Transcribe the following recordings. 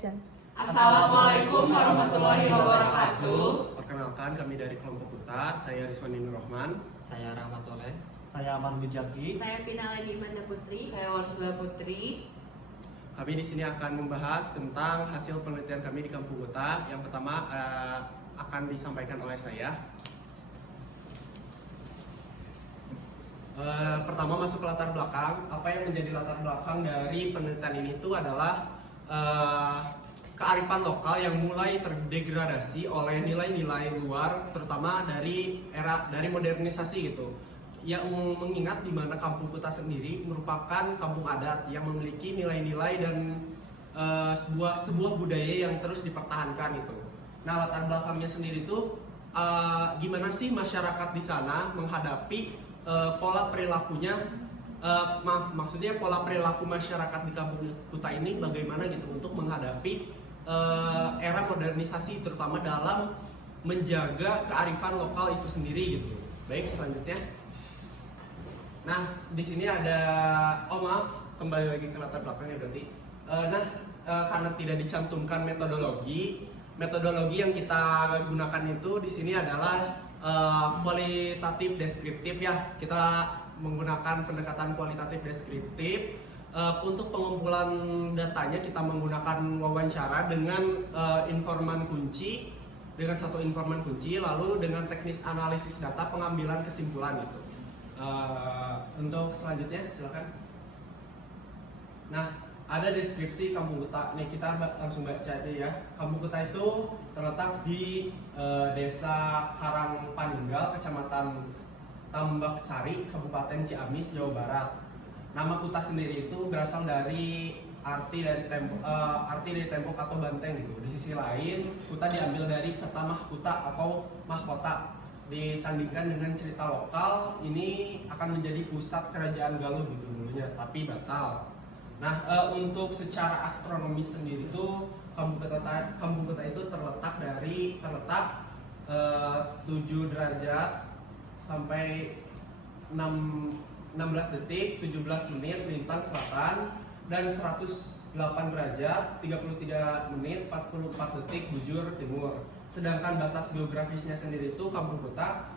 Assalamualaikum warahmatullahi wabarakatuh. Perkenalkan, kami dari kelompok Kuta. Saya Rizwan Ibnu Rahman. Saya Rahmat Soleh. Saya Aman Bujaki. Saya Pinaladi Manda Putri. Saya Warsula Putri. Kami di sini akan membahas tentang hasil penelitian kami di Kampung Kuta. Yang pertama akan disampaikan oleh saya. Pertama masuk ke latar belakang. Apa yang menjadi latar belakang dari penelitian ini itu adalah kearifan lokal yang mulai terdegradasi oleh nilai-nilai luar, terutama dari modernisasi gitu. Yang mengingat di mana Kampung Kuta sendiri merupakan kampung adat yang memiliki nilai-nilai dan sebuah budaya yang terus dipertahankan itu. Nah, latar belakangnya sendiri itu gimana sih masyarakat di sana menghadapi pola perilakunya. Maksudnya pola perilaku masyarakat di Kampung Kuta ini bagaimana gitu untuk menghadapi era modernisasi, terutama dalam menjaga kearifan lokal itu sendiri gitu. Baik, selanjutnya. Nah, di sini ada kembali lagi ke latar belakangnya berarti. Karena tidak dicantumkan metodologi yang kita gunakan itu di sini adalah kualitatif deskriptif ya. Kita menggunakan pendekatan kualitatif deskriptif. Untuk pengumpulan datanya kita menggunakan wawancara dengan satu informan kunci, lalu dengan teknis analisis data pengambilan kesimpulan itu. Untuk selanjutnya silakan. Nah, ada deskripsi Kampung Kuta. Nih kita langsung baca aja ya. Kampung Kuta itu terletak di Desa Karangpaninggal, Kecamatan Tambak Sari, Kabupaten Ciamis, Jawa Barat. Nama Kuta sendiri itu berasal dari arti dari tembok atau banteng gitu. Di sisi lain, Kuta diambil dari kata mahkota atau mahkota. Disandingkan dengan cerita lokal, ini akan menjadi pusat kerajaan Galuh gitu dulunya, tapi batal. Nah, untuk secara astronomis sendiri itu Kampung Kuta itu terletak 7 derajat sampai 16 detik 17 menit lintang selatan, dan 108 derajat 33 menit 44 detik bujur timur. Sedangkan batas geografisnya sendiri itu Kampung Kuta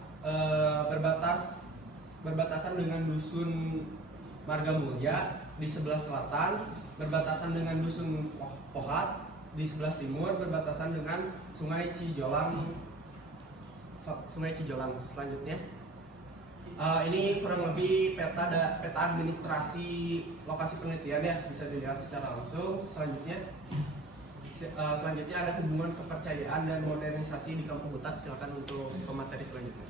berbatasan dengan dusun Margamulya di sebelah selatan, berbatasan dengan dusun Pohat di sebelah timur, berbatasan dengan Sungai Cijolang. Selanjutnya, ini kurang lebih peta administrasi lokasi penelitian ya, bisa dilihat secara langsung. Selanjutnya ada hubungan kepercayaan dan modernisasi di Kampung Kuta. Silakan untuk materi selanjutnya.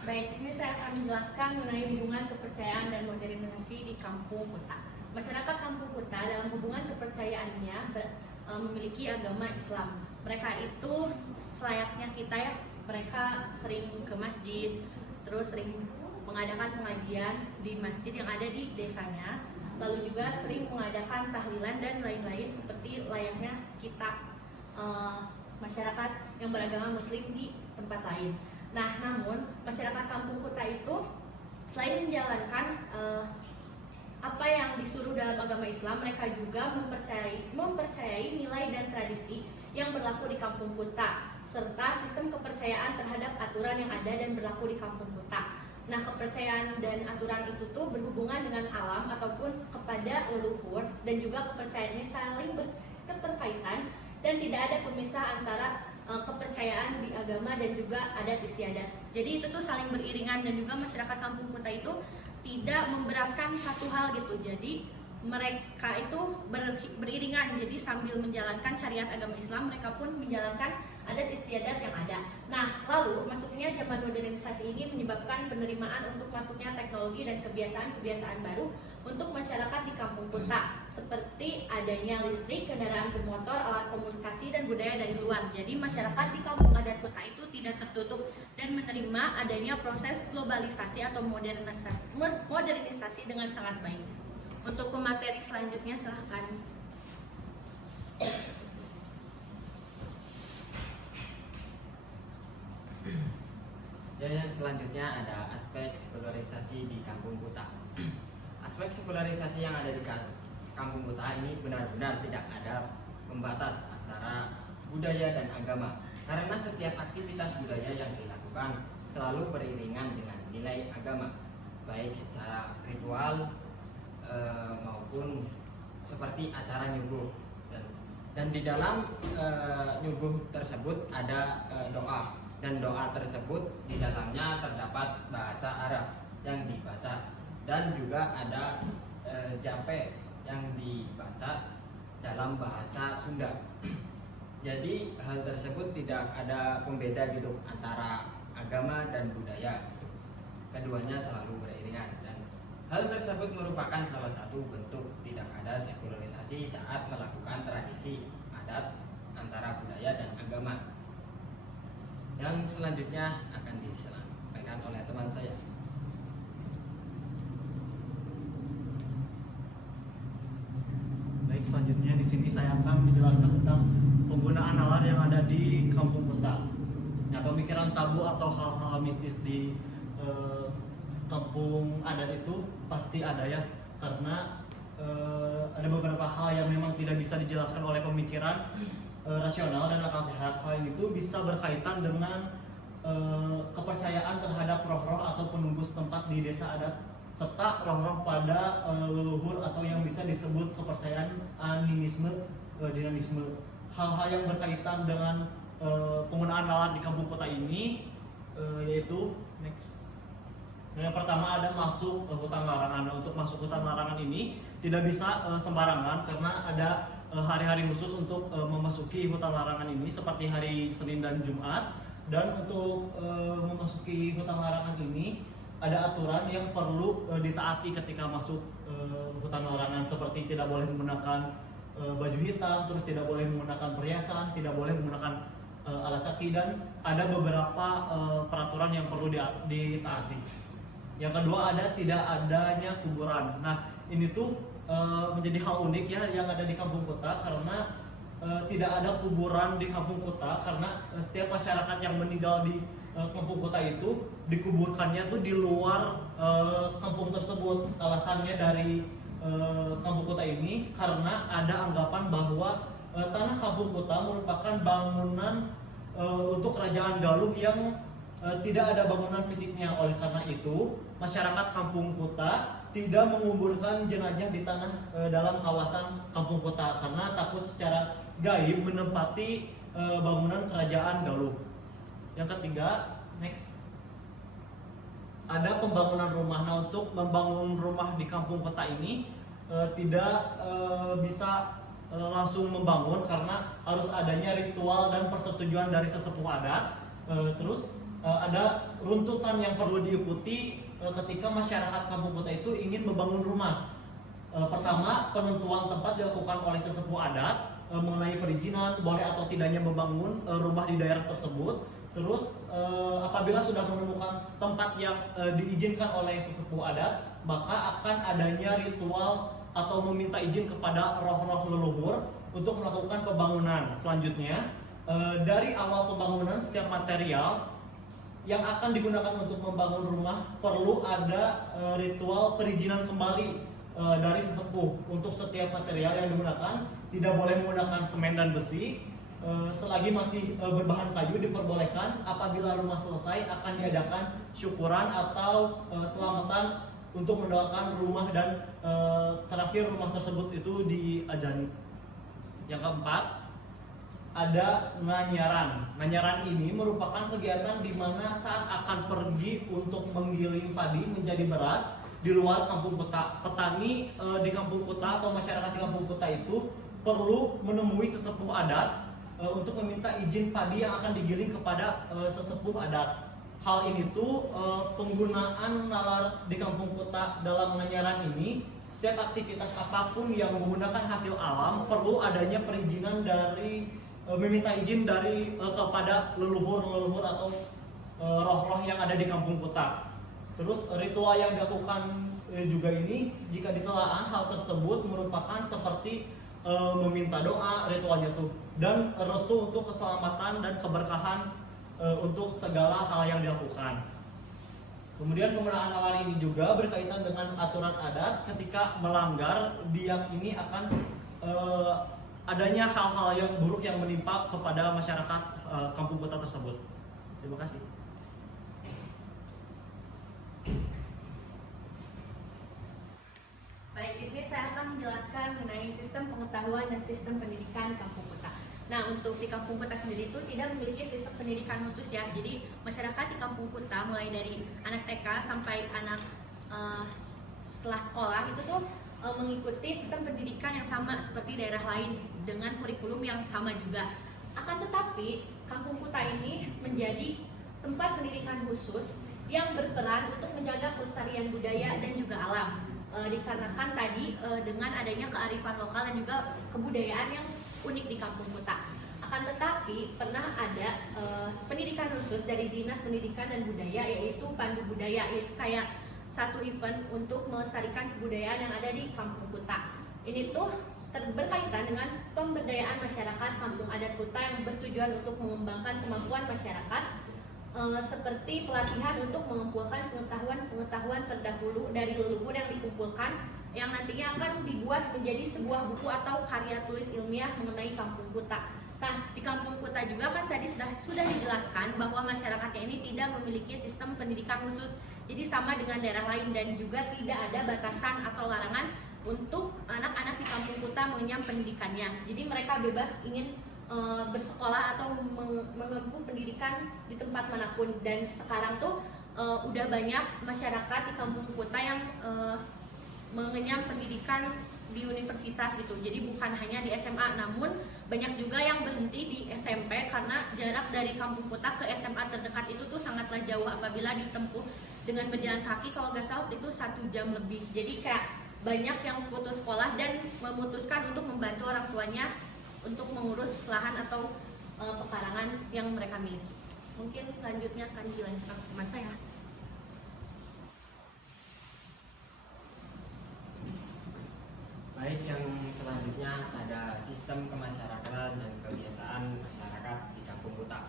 Baik, di sini saya akan menjelaskan mengenai hubungan kepercayaan dan modernisasi di Kampung Kuta. Masyarakat Kampung Kuta dalam hubungan kepercayaannya memiliki agama Islam. Mereka itu selayaknya kita ya, mereka sering ke masjid, terus sering mengadakan pengajian di masjid yang ada di desanya, lalu juga sering mengadakan tahlilan dan lain-lain seperti layaknya kita masyarakat yang beragama Muslim di tempat lain. Nah, namun masyarakat Kampung Kuta itu selain menjalankan apa yang disuruh dalam agama Islam, mereka juga mempercayai nilai dan tradisi yang berlaku di Kampung Kuta, serta sistem kepercayaan terhadap aturan yang ada dan berlaku di Kampung Kuta. Nah, kepercayaan dan aturan itu tuh berhubungan dengan alam ataupun kepada leluhur, dan juga kepercayaannya saling berketerkaitan dan tidak ada pemisah antara kepercayaan di agama dan juga adat istiadat. Jadi itu tuh saling beriringan, dan juga masyarakat Kampung Kuta itu tidak memberatkan satu hal gitu. Jadi mereka itu beriringan, jadi sambil menjalankan syariat agama Islam, mereka pun menjalankan adat istiadat yang ada. Nah, lalu masuknya zaman modernisasi ini menyebabkan penerimaan untuk masuknya teknologi dan kebiasaan-kebiasaan baru untuk masyarakat di Kampung Kuta, seperti adanya listrik, kendaraan bermotor, alat komunikasi, dan budaya dari luar. Jadi masyarakat di Kampung Adat Kuta itu tidak tertutup dan menerima adanya proses globalisasi atau modernisasi dengan sangat baik. Untuk pemateri selanjutnya silahkan. Dan yang selanjutnya ada aspek sekularisasi di Kampung Kuta. sekularisasi yang ada di kampung kota ini benar-benar tidak ada pembatas antara budaya dan agama, karena setiap aktivitas budaya yang dilakukan selalu beriringan dengan nilai agama, baik secara ritual maupun seperti acara nyuguh. Dan di dalam nyuguh tersebut ada doa, dan doa tersebut di dalamnya terdapat bahasa Arab yang dibaca, dan juga ada jape yang dibaca dalam bahasa Sunda. Jadi hal tersebut tidak ada pembeda gitu antara agama dan budaya, keduanya selalu beriringan, dan hal tersebut merupakan salah satu bentuk tidak ada sekularisasi saat melakukan tradisi adat antara budaya dan agama. Yang selanjutnya akan disampaikan oleh teman saya. Baik, selanjutnya di sini saya akan menjelaskan tentang penggunaan nalar yang ada di kampung kota. Nah, pemikiran tabu atau hal-hal mistis di kampung adat itu pasti ada ya, karena ada beberapa hal yang memang tidak bisa dijelaskan oleh pemikiran rasional dan akal sehat. Hal itu bisa berkaitan dengan kepercayaan terhadap roh-roh atau penunggu setempat di desa adat, serta roh-roh pada leluhur atau yang bisa disebut kepercayaan animisme, dinamisme. Hal-hal yang berkaitan dengan penggunaan nalar di kampung kota ini yaitu yang pertama ada masuk hutan larangan. Nah, untuk masuk hutan larangan ini tidak bisa sembarangan, karena ada hari-hari khusus untuk memasuki hutan larangan ini, seperti hari Senin dan Jumat. Dan untuk memasuki hutan larangan ini ada aturan yang perlu ditaati ketika masuk hutan larangan, seperti tidak boleh menggunakan baju hitam, terus tidak boleh menggunakan perhiasan, tidak boleh menggunakan alas kaki, dan ada beberapa peraturan yang perlu ditaati. Yang kedua ada tidak adanya kuburan. Nah, ini tuh menjadi hal unik ya yang ada di kampung kota, karena tidak ada kuburan di kampung kota, karena setiap masyarakat yang meninggal di kampung kota itu dikuburkannya tuh di luar kampung tersebut. Alasannya dari kampung kota ini karena ada anggapan bahwa tanah kampung kota merupakan bangunan untuk kerajaan Galuh yang tidak ada bangunan fisiknya. Oleh karena itu, masyarakat kampung kota tidak menguburkan jenazah di tanah dalam kawasan kampung kota, karena takut secara gaib menempati bangunan kerajaan Galuh. Yang ketiga, ada pembangunan rumah. Nah, untuk membangun rumah di kampung kota ini tidak bisa langsung membangun, karena harus adanya ritual dan persetujuan dari sesepuh adat. Terus ada runtutan yang perlu diikuti ketika masyarakat kampung kota itu ingin membangun rumah. Pertama, penentuan tempat dilakukan oleh sesepuh adat mengenai perizinan boleh atau tidaknya membangun rumah di daerah tersebut. Terus apabila sudah menemukan tempat yang diizinkan oleh sesepuh adat, maka akan adanya ritual atau meminta izin kepada roh-roh leluhur untuk melakukan pembangunan. Selanjutnya, dari awal pembangunan, setiap material yang akan digunakan untuk membangun rumah perlu ada ritual perizinan kembali dari sesepuh. Untuk setiap material yang digunakan tidak boleh menggunakan semen dan besi. Selagi masih berbahan kayu diperbolehkan. Apabila rumah selesai akan diadakan syukuran atau selamatan untuk mendoakan rumah, dan terakhir rumah tersebut itu diajani. Yang keempat, ada nganyaran. Nganyaran ini merupakan kegiatan di mana saat akan pergi untuk menggiling padi menjadi beras di luar kampung kota. Petani di kampung kota atau masyarakat di kampung kota itu perlu menemui sesepuh adat untuk meminta izin padi yang akan digiling kepada sesepuh adat. Hal ini tuh penggunaan nalar di kampung kota dalam nganyaran ini, setiap aktivitas apapun yang menggunakan hasil alam perlu adanya perizinan dari meminta izin dari kepada leluhur atau roh-roh yang ada di kampung kota. Terus ritual yang dilakukan juga ini, jika ditelaah hal tersebut merupakan seperti meminta doa ritualnya tuh, dan restu untuk keselamatan dan keberkahan untuk segala hal yang dilakukan. Kemudian kemenangan awal ini juga berkaitan dengan aturan adat. Ketika melanggar, diyakini akan adanya hal-hal yang buruk yang menimpa kepada masyarakat kampung kota tersebut. Terima kasih. Baik, di sini saya akan menjelaskan mengenai sistem pengetahuan dan sistem pendidikan kampung kota. Nah, untuk di kampung kota sendiri itu tidak memiliki sistem pendidikan khusus ya. Jadi masyarakat di kampung kota mulai dari anak TK sampai anak setelah sekolah itu tuh mengikuti sistem pendidikan yang sama seperti daerah lain dengan kurikulum yang sama juga. Akan tetapi kampung kota ini menjadi tempat pendidikan khusus yang berperan untuk menjaga kelestarian budaya dan juga alam. Dikarenakan tadi dengan adanya kearifan lokal dan juga kebudayaan yang unik di kampung kota. Akan tetapi pernah ada pendidikan khusus dari Dinas Pendidikan dan Budaya, yaitu Pandu Budaya, yaitu kayak satu event untuk melestarikan kebudayaan yang ada di kampung kota. Ini tuh berkaitan dengan pemberdayaan masyarakat kampung adat kota yang bertujuan untuk mengembangkan kemampuan masyarakat, seperti pelatihan untuk mengumpulkan pengetahuan terdahulu dari leluhur yang dikumpulkan, yang nantinya akan dibuat menjadi sebuah buku atau karya tulis ilmiah mengenai kampung kota. Nah, di kampung kota juga kan tadi sudah dijelaskan bahwa masyarakatnya ini tidak memiliki sistem pendidikan khusus, jadi sama dengan daerah lain, dan juga tidak ada batasan atau larangan untuk anak-anak di kampung kota mengenyam pendidikannya. Jadi mereka bebas ingin bersekolah atau menempuh pendidikan di tempat manapun. Dan sekarang tuh udah banyak masyarakat di kampung kota yang mengenyam pendidikan di universitas gitu. Jadi bukan hanya di SMA, namun banyak juga yang berhenti di SMP karena jarak dari kampung kota ke SMA terdekat itu tuh sangatlah jauh apabila ditempuh dengan berjalan kaki, kalau nggak salah itu 1 jam lebih. Jadi kayak banyak yang putus sekolah dan memutuskan untuk membantu orang tuanya untuk mengurus lahan atau pekarangan yang mereka miliki. Mungkin selanjutnya akan dilanjutkan teman saya. Baik, yang selanjutnya ada sistem kemasyarakatan dan kebiasaan masyarakat di kampung kota.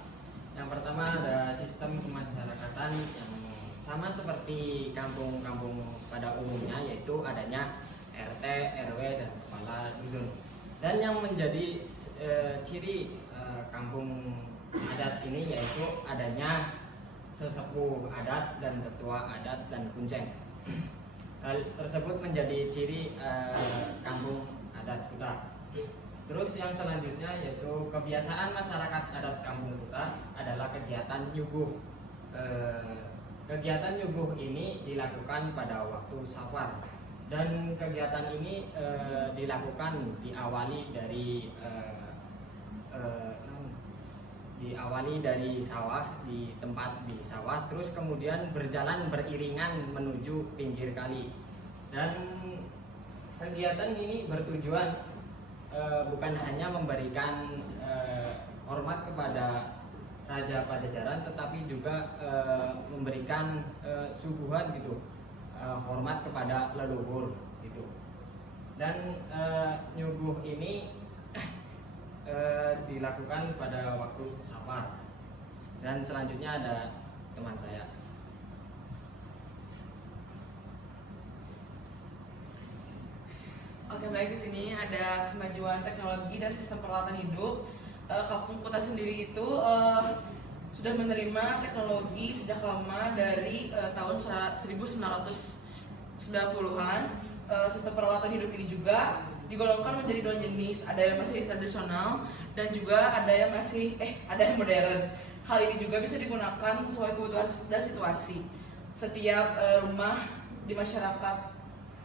Yang pertama ada sistem kemasyarakatan yang sama seperti kampung-kampung pada umumnya, yaitu adanya RT, RW, dan kepala dusun. Dan yang menjadi ciri kampung adat ini yaitu adanya sesepuh adat dan tetua adat dan kunceng. Hal tersebut menjadi ciri kampung adat kota. Terus yang selanjutnya yaitu kebiasaan masyarakat adat kampung kota adalah kegiatan nyuguh. Kegiatan nyuguh ini dilakukan pada waktu safar, dan kegiatan ini diawali dari sawah, di tempat di sawah, terus kemudian berjalan beriringan menuju pinggir kali. Dan kegiatan ini bertujuan bukan hanya memberikan hormat kepada Raja Pajajaran, tetapi juga memberikan suguhan gitu, hormat kepada leluhur gitu. Dan nyuguh ini dilakukan pada waktu safar. Dan selanjutnya ada teman saya. Oke, baik, di sini ada kemajuan teknologi dan sistem peralatan hidup. Kampung kota sendiri itu sudah menerima teknologi sejak lama dari tahun 1990-an. Sistem peralatan hidup ini juga digolongkan menjadi 2 jenis, ada yang masih tradisional dan juga ada yang modern. Hal ini juga bisa digunakan sesuai kebutuhan dan situasi. Setiap rumah di masyarakat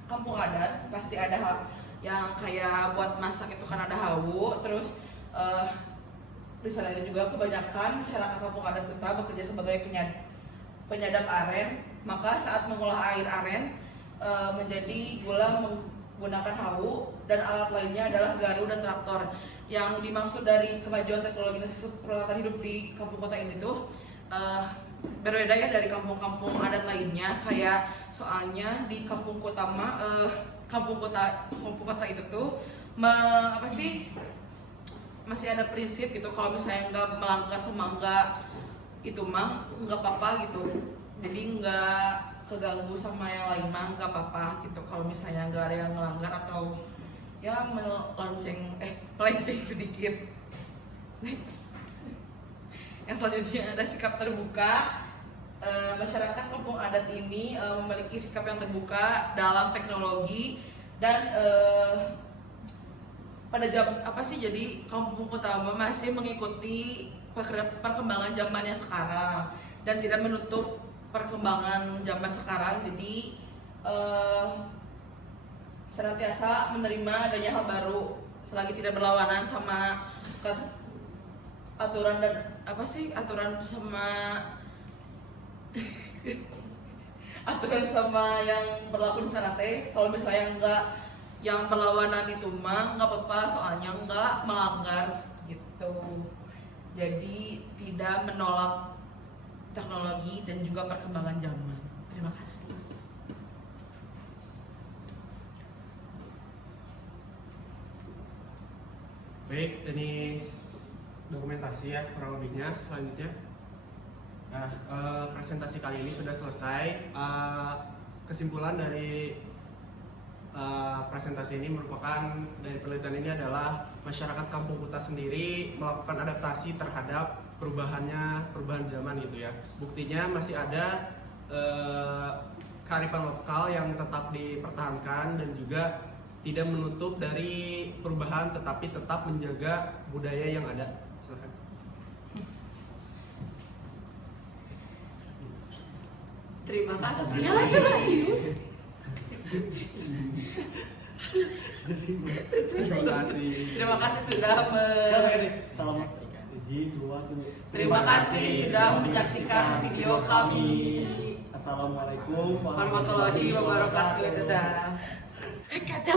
kampung adat pasti ada yang kayak buat masak itu kan ada hawu, terus di sana juga kebanyakan masyarakat kampung adat kita bekerja sebagai penyadap aren. Maka saat mengolah air aren menjadi gula menggunakan hawu, dan alat lainnya adalah garu dan traktor. Yang dimaksud dari kemajuan teknologi dan sistem peralatan hidup di kampung kota ini tuh berbeda ya dari kampung-kampung adat lainnya. Kayak soalnya di kampung kota kampung kota itu tuh masih ada prinsip gitu, kalau misalnya nggak melanggar semangga itu mah nggak apa-apa gitu. jadi nggak keganggu sama yang lain mah nggak apa-apa gitu kalau misalnya nggak ada yang melanggar atau ya melenceng sedikit. Next, yang selanjutnya ada sikap terbuka. Masyarakat kampung adat ini memiliki sikap yang terbuka dalam teknologi dan pada jadi kampung kota masih mengikuti perkembangan zamannya sekarang dan tidak menutup perkembangan zaman sekarang, jadi senantiasa menerima adanya hal baru selagi tidak berlawanan sama aturan sama yang berlaku di sana teh. Kalau misalnya enggak yang berlawanan itu mah nggak apa-apa, soalnya nggak melanggar gitu. Jadi tidak menolak teknologi dan juga perkembangan zaman. Terima kasih. Baik, ini dokumentasi ya kurang lebihnya. Selanjutnya, nah presentasi kali ini sudah selesai. Kesimpulan dari presentasi ini merupakan dari penelitian ini adalah masyarakat Kampung Kuta sendiri melakukan adaptasi terhadap perubahan zaman gitu ya. Buktinya masih ada kearifan lokal yang tetap dipertahankan dan juga tidak menutup dari perubahan tetapi tetap menjaga budaya yang ada. Silakan. Terima kasih. Terima kasih. Terima kasih sudah Salam. Hiji, dua, tilu. Terima kasih sudah menyaksikan video kami. Assalamualaikum Warahmatullahi wabarakatuh. Dadah.